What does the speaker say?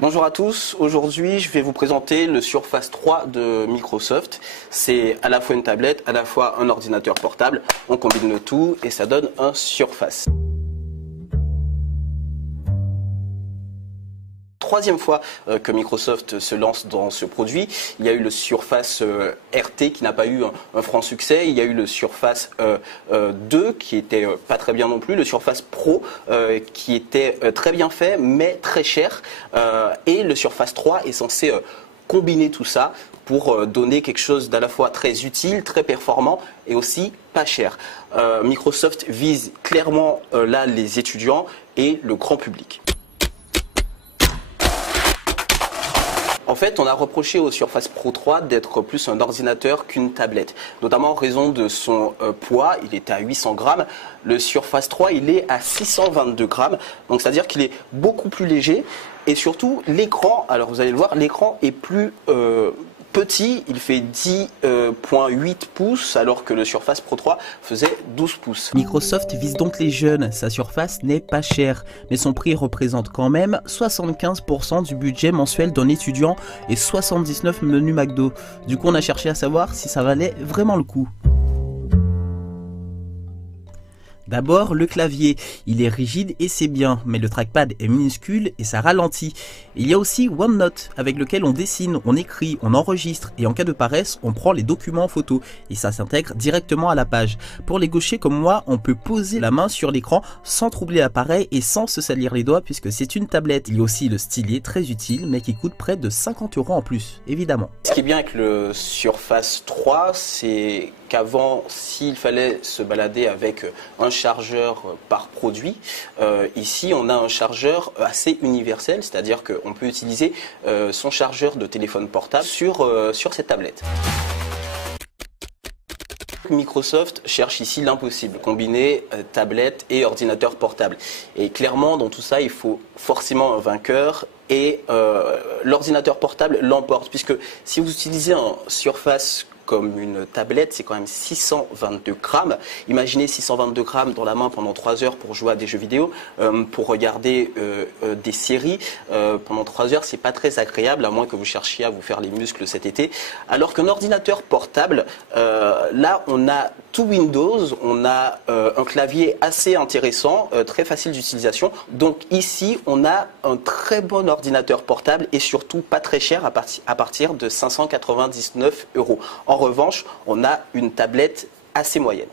Bonjour à tous, aujourd'hui je vais vous présenter le Surface 3 de Microsoft. C'est à la fois une tablette, à la fois un ordinateur portable. On combine le tout et ça donne un Surface. Troisième fois que Microsoft se lance dans ce produit. Il y a eu le Surface RT qui n'a pas eu un franc succès. Il y a eu le Surface 2 qui était pas très bien non plus. Le Surface Pro qui était très bien fait mais très cher. Et le Surface 3 est censé combiner tout ça pour donner quelque chose d'à la fois très utile, très performant et aussi pas cher. Microsoft vise clairement là les étudiants et le grand public. En fait, on a reproché au Surface Pro 3 d'être plus un ordinateur qu'une tablette, notamment en raison de son poids. Il était à 800 grammes. Le Surface 3, il est à 622 grammes. Donc, c'est-à-dire qu'il est beaucoup plus léger. Et surtout, l'écran, alors vous allez le voir, l'écran est plus petit. Il fait 10,8 pouces alors que le Surface Pro 3 faisait 12 pouces. Microsoft vise donc les jeunes. Sa surface n'est pas chère, mais son prix représente quand même 75% du budget mensuel d'un étudiant et 79 menus McDo. Du coup, on a cherché à savoir si ça valait vraiment le coup. D'abord, le clavier, il est rigide et c'est bien, mais le trackpad est minuscule et ça ralentit. Il y a aussi OneNote, avec lequel on dessine, on écrit, on enregistre et en cas de paresse, on prend les documents en photo et ça s'intègre directement à la page. Pour les gauchers comme moi, on peut poser la main sur l'écran sans troubler l'appareil et sans se salir les doigts puisque c'est une tablette. Il y a aussi le stylet, très utile, mais qui coûte près de 50 € en plus, évidemment. Ce qui est bien avec le Surface 3, c'est qu'avant, s'il fallait se balader avec un chargeur par produit, ici on a un chargeur assez universel, c'est-à-dire qu'on peut utiliser son chargeur de téléphone portable sur cette tablette. Microsoft cherche ici l'impossible, combiner tablette et ordinateur portable. Et clairement, dans tout ça, il faut forcément un vainqueur et l'ordinateur portable l'emporte, puisque si vous utilisez un Surface comme une tablette, c'est quand même 622 grammes. Imaginez 622 grammes dans la main pendant 3 heures pour jouer à des jeux vidéo, pour regarder des séries. Pendant 3 heures, c'est pas très agréable, à moins que vous cherchiez à vous faire les muscles cet été. Alors qu'un ordinateur portable, là, on a tout Windows, on a un clavier assez intéressant, très facile d'utilisation. Donc ici, on a un très bon ordinateur portable et surtout pas très cher à partir de 599 €. En revanche, on a une tablette assez moyenne.